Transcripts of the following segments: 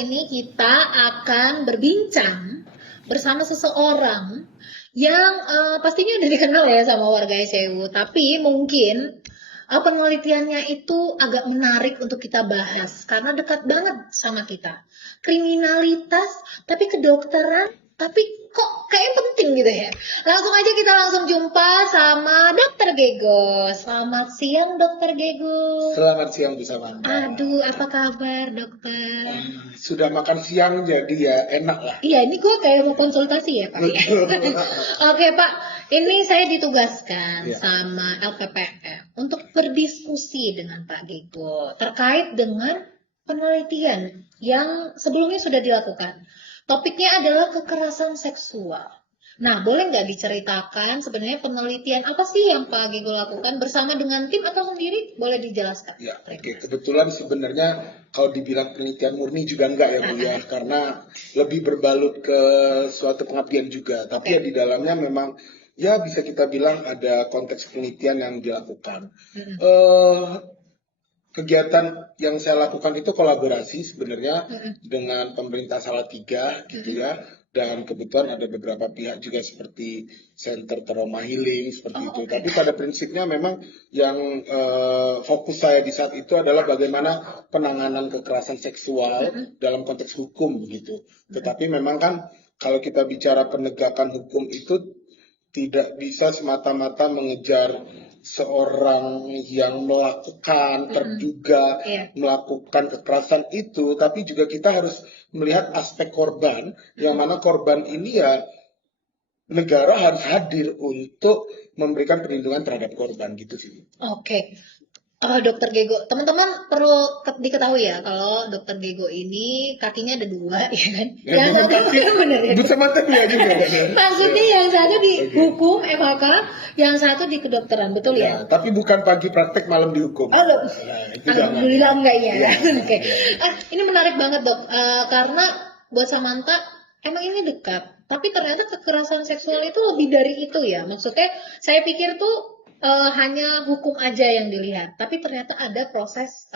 kali ini kita akan berbincang bersama seseorang yang pastinya udah dikenal ya sama warga SCW, tapi mungkin penelitiannya itu agak menarik untuk kita bahas karena dekat banget sama kita. Kriminalitas, tapi kedokteran, tapi kok kayak penting gitu ya. Langsung aja kita langsung jumpa sama Dokter Gego. Selamat siang Dokter Gego. Selamat siang Bu Samantha. Aduh, apa kabar dokter? Sudah makan siang jadi ya enak lah. Iya, ini gue kayak mau konsultasi ya Pak. Ya? Oke Pak, ini saya ditugaskan Ya. sama LPPM untuk berdiskusi dengan Pak Gego terkait dengan penelitian yang sebelumnya sudah dilakukan. Topiknya adalah kekerasan seksual. Nah, boleh nggak diceritakan sebenarnya penelitian apa sih yang Pak Gego lakukan bersama dengan tim atau sendiri? Boleh dijelaskan? Ya, oke. Kebetulan sebenarnya kalau dibilang penelitian murni juga enggak ya Bu ya, karena lebih berbalut ke suatu pengabdian juga. Tapi ya di dalamnya memang ya bisa kita bilang ada konteks penelitian yang dilakukan. Kegiatan yang saya lakukan itu kolaborasi sebenarnya dengan pemerintah Salatiga gitu ya, dan kebetulan ada beberapa pihak juga seperti Center Trauma Healing seperti itu. Tapi pada prinsipnya memang yang fokus saya di saat itu adalah bagaimana penanganan kekerasan seksual dalam konteks hukum gitu. Tetapi memang kan kalau kita bicara penegakan hukum itu tidak bisa semata-mata mengejar seorang yang melakukan terduga melakukan kekerasan itu, tapi juga kita harus melihat aspek korban, yang mana korban ini ya negara harus hadir untuk memberikan perlindungan terhadap korban gitu sih. Oke. Dokter Gego, teman-teman perlu diketahui ya kalau Dokter Gego ini kakinya ada dua, ya kan? Yang satu benar ya. Bu Samantha ya juga. Maksudnya yang satu di hukum MHK, yang satu di kedokteran, betul ya? Tapi bukan pagi praktek malam dihukum. Oh, loh. Itu jangan. Alhamdulillah enggak ya. Iya. Oke. Ini menarik banget dok, karena buat Samantha emang ini dekat, tapi ternyata kekerasan seksual itu lebih dari itu ya. Maksudnya saya pikir tuh hanya hukum aja yang dilihat, tapi ternyata ada proses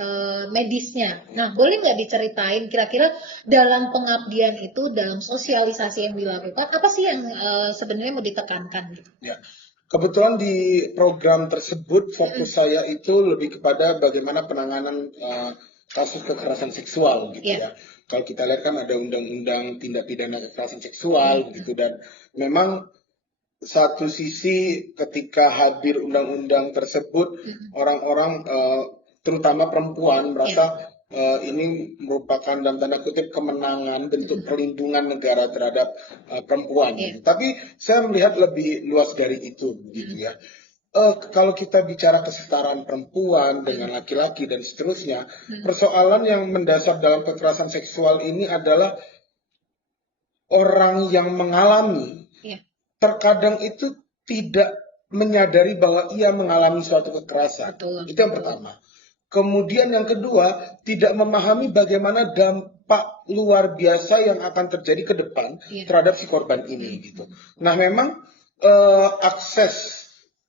medisnya. Nah, boleh nggak diceritain kira-kira dalam pengabdian itu, dalam sosialisasi yang dilakukan, apa sih yang sebenarnya mau ditekankan? Gitu? Ya. Kebetulan di program tersebut fokus saya itu lebih kepada bagaimana penanganan kasus kekerasan seksual gitu ya. Kalau kita lihat kan ada undang-undang tindak pidana kekerasan seksual gitu, dan memang satu sisi ketika hadir undang-undang tersebut orang-orang terutama perempuan merasa ini merupakan dalam tanda kutip kemenangan bentuk perlindungan negara terhadap perempuan. Tapi saya melihat lebih luas dari itu gitu ya. Kalau kita bicara kesetaraan perempuan dengan laki-laki dan seterusnya, persoalan yang mendasar dalam kekerasan seksual ini adalah orang yang mengalami terkadang itu tidak menyadari bahwa ia mengalami suatu kekerasan. Itu yang pertama. Kemudian yang kedua, tidak memahami bagaimana dampak luar biasa yang akan terjadi ke depan terhadap si korban ini gitu. Nah, memang akses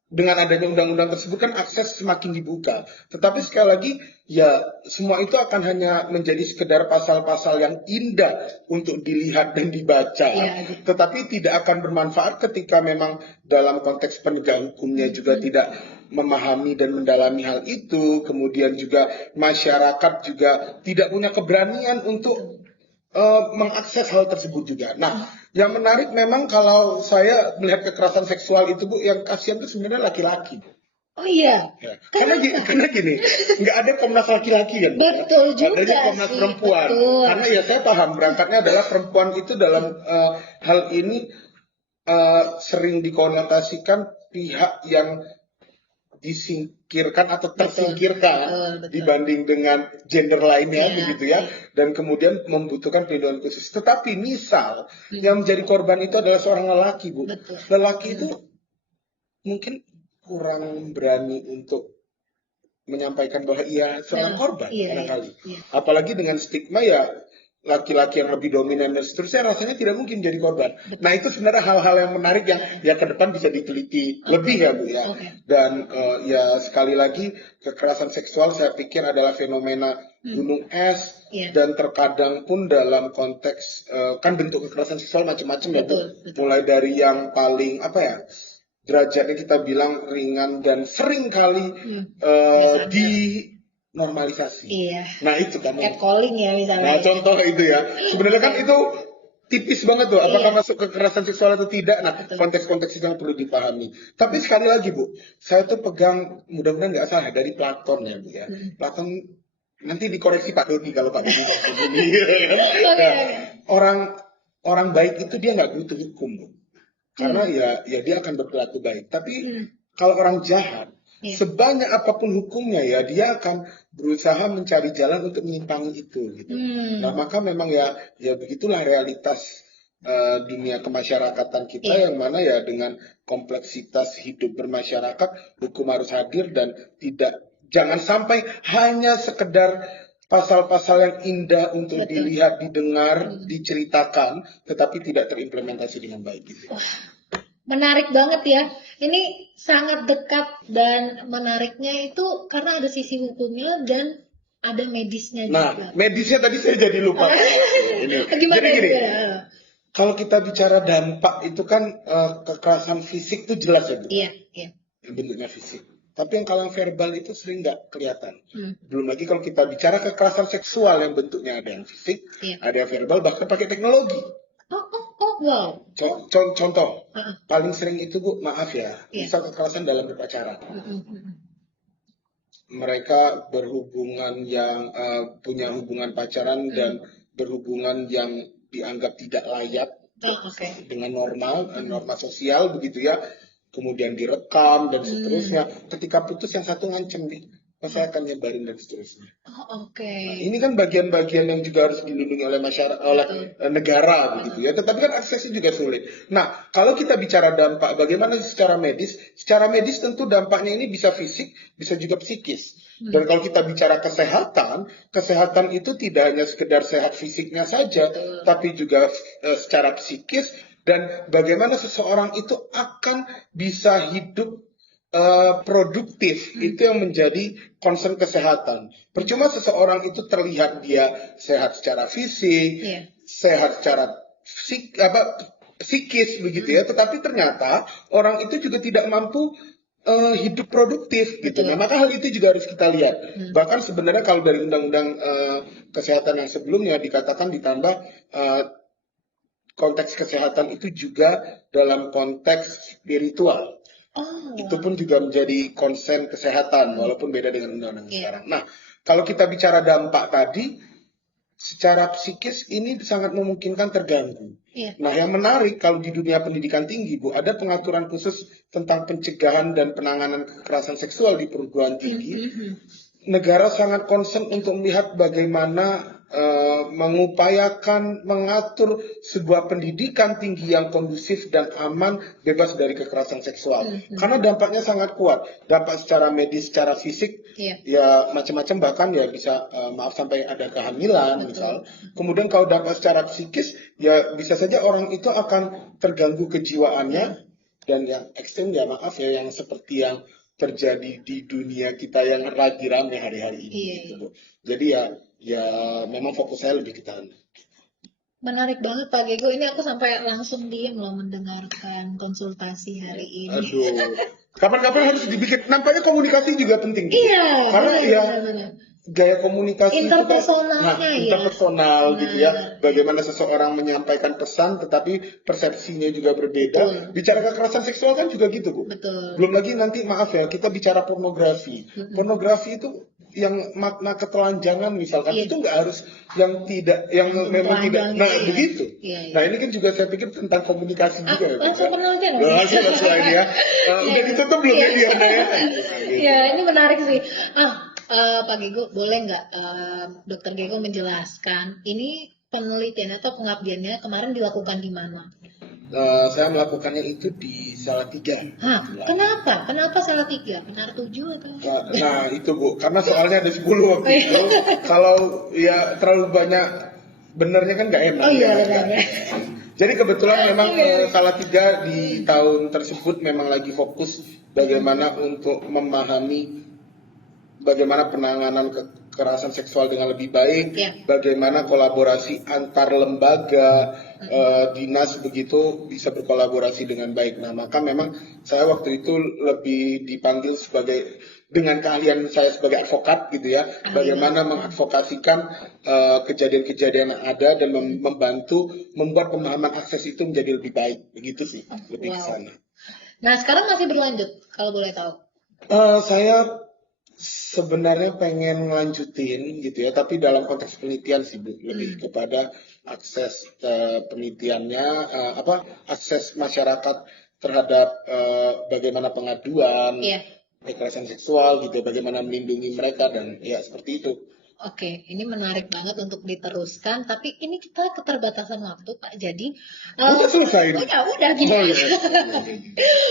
dengan adanya undang-undang tersebut kan akses semakin dibuka. Tetapi sekali lagi ya semua itu akan hanya menjadi sekedar pasal-pasal yang indah untuk dilihat dan dibaca. Tetapi tidak akan bermanfaat ketika memang dalam konteks penegak hukumnya juga tidak memahami dan mendalami hal itu. Kemudian juga masyarakat juga tidak punya keberanian untuk mengakses hal tersebut juga. Nah, yang menarik memang kalau saya melihat kekerasan seksual itu Bu, yang kasihan itu sebenarnya laki-laki. Oh iya. Ya. Karena gini, nggak ada Komnas laki-laki kan? Betul juga adanya Komnas sih, perempuan. betul. Karena ya saya paham berangkatnya adalah perempuan itu dalam hal ini sering dikonotasikan pihak yang disingkirkan atau tersingkirkan dibanding dengan gender lainnya begitu ya, dan kemudian membutuhkan perlindungan khusus. Tetapi misal yang menjadi korban itu adalah seorang lelaki Bu, lelaki itu mungkin kurang berani untuk menyampaikan bahwa ia seorang korban barangkali, apalagi dengan stigma ya laki-laki yang lebih dominan dan seterusnya, rasanya tidak mungkin jadi korban. Nah, itu sebenarnya hal-hal yang menarik yang ya ke depan bisa diteliti lebih ya Bu ya. Dan ya sekali lagi kekerasan seksual saya pikir adalah fenomena gunung es, dan terkadang pun dalam konteks kan bentuk kekerasan seksual macam-macam ya Bu. Mulai dari yang paling apa ya, derajatnya kita bilang ringan dan sering kali dinormalisasi. Nah itu kan. Catcalling ya misalnya. Nah contoh itu ya. Sebenarnya kan itu tipis banget tuh, apakah masuk kekerasan seksual atau tidak. Nah, konteks-konteks itu yang perlu dipahami. Tapi sekali lagi Bu, saya tuh pegang, mudah-mudahan nggak salah, dari Platon ya Bu ya. Platon, nanti dikoreksi Pak Dodi kalau Pak Dodi orang baik itu dia nggak butuh hukum Bu. Karena ya dia akan berperilaku baik. Tapi kalau orang jahat, sebanyak apapun hukumnya ya dia akan berusaha mencari jalan untuk menyimpangi itu gitu. Nah maka memang ya begitulah realitas dunia kemasyarakatan kita yang mana ya dengan kompleksitas hidup bermasyarakat, hukum harus hadir dan jangan sampai hanya sekedar pasal-pasal yang indah untuk dilihat, didengar, diceritakan, tetapi tidak terimplementasi dengan baik gitu. Menarik banget ya. Ini sangat dekat dan menariknya itu karena ada sisi hukumnya dan ada medisnya juga. Nah, medisnya tadi saya jadi lupa. Gimana? Jadi gini, kalau kita bicara dampak itu kan kekerasan fisik itu jelas ya Bu? Iya. Bentuknya fisik. Tapi yang kalau verbal itu sering nggak kelihatan. Belum lagi kalau kita bicara kekerasan seksual yang bentuknya ada yang fisik, ada yang verbal, bahkan pakai teknologi. Wow. Contoh, paling sering itu Bu, maaf ya, misal kekerasan dalam berpacaran. Mereka berhubungan yang punya hubungan pacaran dan berhubungan yang dianggap tidak layak dengan norma sosial begitu ya. Kemudian direkam dan seterusnya. Ketika putus yang satu ngancem nih, saya akan nyebarin dan seterusnya. Nah, ini kan bagian-bagian yang juga harus dilindungi oleh masyarakat, oleh negara begitu ya. Tetapi kan aksesnya juga sulit. Nah, kalau kita bicara dampak, bagaimana secara medis? Secara medis tentu dampaknya ini bisa fisik, bisa juga psikis. Dan kalau kita bicara kesehatan itu tidak hanya sekedar sehat fisiknya saja, tapi juga secara psikis. Dan bagaimana seseorang itu akan bisa hidup produktif, itu yang menjadi concern kesehatan. Percuma seseorang itu terlihat dia sehat secara fisik, sehat secara psikis begitu ya, tetapi ternyata orang itu juga tidak mampu hidup produktif gitu. Nah, maka hal itu juga harus kita lihat. Bahkan sebenarnya kalau dari undang-undang kesehatan yang sebelumnya dikatakan ditambah konteks kesehatan itu juga dalam konteks spiritual. Itu pun juga menjadi konsen kesehatan, walaupun beda dengan undang-undang sekarang. Nah, kalau kita bicara dampak tadi, secara psikis ini sangat memungkinkan terganggu. Nah, yang menarik kalau di dunia pendidikan tinggi, Bu, ada pengaturan khusus tentang pencegahan dan penanganan kekerasan seksual di perguruan tinggi. Negara sangat concern untuk melihat bagaimana mengupayakan mengatur sebuah pendidikan tinggi yang kondusif dan aman, bebas dari kekerasan seksual. Karena dampaknya sangat kuat. Dampak secara medis, secara fisik, ya macam-macam, bahkan ya bisa maaf sampai ada kehamilan misal. Kemudian kalau dampak secara psikis, ya bisa saja orang itu akan terganggu kejiwaannya. Dan yang ekstrem ya maaf ya, yang seperti yang terjadi di dunia kita yang lagi rame hari-hari ini. Gitu. Jadi ya memang fokus saya lebih ke sana. Menarik banget Pak Gego, ini aku sampai langsung diam loh mendengarkan konsultasi hari ini. Aduh, kapan-kapan harus dibikin. Nampaknya komunikasi juga penting. Karena benar. Gaya komunikasi interpersonalnya interpersonal gitu ya. Bagaimana seseorang menyampaikan pesan tetapi persepsinya juga berbeda. Bicara kekerasan seksual kan juga gitu, Bu. Belum lagi nanti maaf ya, kita bicara pornografi. Pornografi itu yang makna ketelanjangan misalkan itu nggak harus yang memang tidak begitu. Nah ini kan juga saya pikir tentang komunikasi juga. Langsung penelitian. Langsung ya. Udah ditutup belum ya dia? Ya ini menarik sih. Pak Gego, boleh nggak Dokter Gego menjelaskan ini penelitian atau pengabdiannya kemarin dilakukan di mana? Saya melakukannya itu di Salatiga. Kenapa? Kenapa Salatiga? Benar 7 atau? Nah itu Bu, karena soalnya ada 10 waktu itu. Kalau ya terlalu banyak benernya kan nggak enak. Jadi kebetulan memang Salatiga di tahun tersebut memang lagi fokus bagaimana untuk memahami bagaimana penanganan kekerasan seksual dengan lebih baik, bagaimana kolaborasi antar lembaga, dinas begitu bisa berkolaborasi dengan baik. Nah, maka memang saya waktu itu lebih dipanggil sebagai, dengan keahlian saya sebagai advokat gitu ya, bagaimana mengadvokasikan kejadian-kejadian yang ada dan membantu membuat pemahaman akses itu menjadi lebih baik, begitu sih, lebih ke sana. Nah, sekarang masih berlanjut kalau boleh tahu? Saya sebenarnya pengen ngelanjutin gitu ya, tapi dalam konteks penelitian sih Bu, lebih kepada akses penelitiannya, akses masyarakat terhadap bagaimana pengaduan kekerasan seksual gitu, bagaimana melindungi mereka dan ya seperti itu. Oke, ini menarik banget untuk diteruskan, tapi ini kita keterbatasan waktu, Pak. Jadi, udah selesai. Udah gini.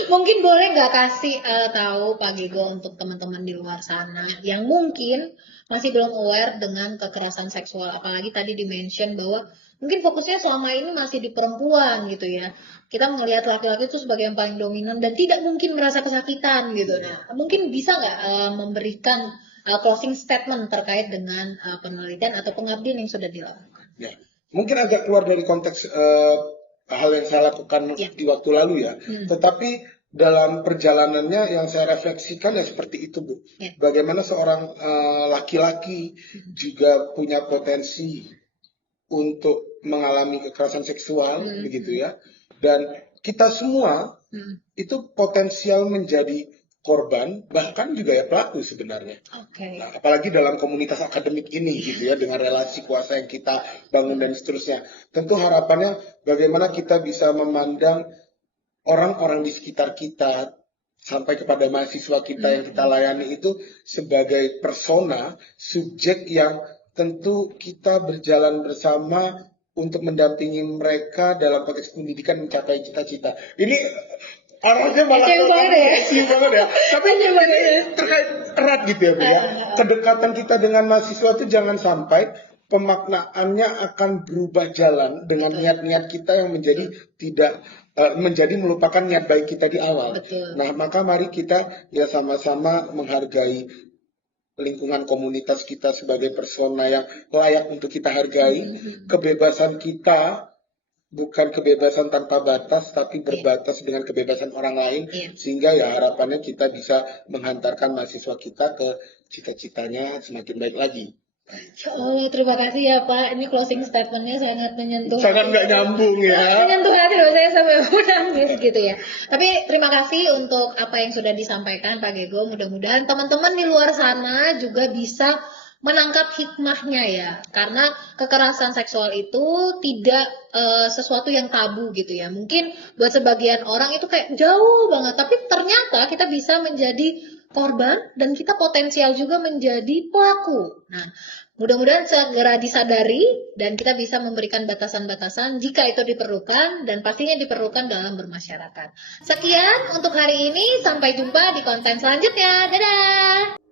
Mungkin boleh nggak kasih tahu Pak Gego untuk teman-teman di luar sana yang mungkin masih belum aware dengan kekerasan seksual, apalagi tadi dimention bahwa mungkin fokusnya selama ini masih di perempuan gitu ya. Kita melihat laki-laki itu sebagai yang paling dominan dan tidak mungkin merasa kesakitan gitu. Nah, mungkin bisa nggak memberikan closing statement terkait dengan penelitian atau pengabdian yang sudah dilakukan? Ya, mungkin agak keluar dari konteks hal yang saya lakukan di waktu lalu ya, tetapi dalam perjalanannya yang saya refleksikan ya seperti itu Bu. Bagaimana seorang laki-laki juga punya potensi untuk mengalami kekerasan seksual begitu ya, dan kita semua itu potensial menjadi korban, bahkan juga ya pelaku sebenarnya. Nah, apalagi dalam komunitas akademik ini gitu ya, dengan relasi kuasa yang kita bangun dan seterusnya. Tentu harapannya bagaimana kita bisa memandang orang-orang di sekitar kita sampai kepada mahasiswa kita yang kita layani itu sebagai persona, subjek yang tentu kita berjalan bersama untuk mendampingi mereka dalam konteks pendidikan mencapai cita-cita. Ini arahnya malah banget ya. Tapi terkait erat gitu ya Bu ya. Kedekatan kita dengan mahasiswa itu jangan sampai pemaknaannya akan berubah jalan dengan niat-niat kita yang menjadi tidak menjadi melupakan niat baik kita di awal. Nah, maka mari kita ya sama-sama menghargai lingkungan komunitas kita sebagai persona yang layak untuk kita hargai. Kebebasan kita bukan kebebasan tanpa batas, tapi berbatas dengan kebebasan orang lain, sehingga ya harapannya kita bisa menghantarkan mahasiswa kita ke cita-citanya semakin baik lagi. Oh, terima kasih ya Pak. Ini closing statementnya sangat menyentuh. Sangat nggak nyambung ya. Menyentuh hati loh, saya sampai menangis gitu ya. Tapi terima kasih untuk apa yang sudah disampaikan Pak Gego. Mudah-mudahan teman-teman di luar sana juga bisa menangkap hikmahnya ya, karena kekerasan seksual itu tidak sesuatu yang tabu gitu ya. Mungkin buat sebagian orang itu kayak jauh banget, tapi ternyata kita bisa menjadi korban dan kita potensial juga menjadi pelaku. Nah, mudah-mudahan segera disadari dan kita bisa memberikan batasan-batasan jika itu diperlukan dan pastinya diperlukan dalam bermasyarakat. Sekian untuk hari ini, sampai jumpa di konten selanjutnya. Dadah!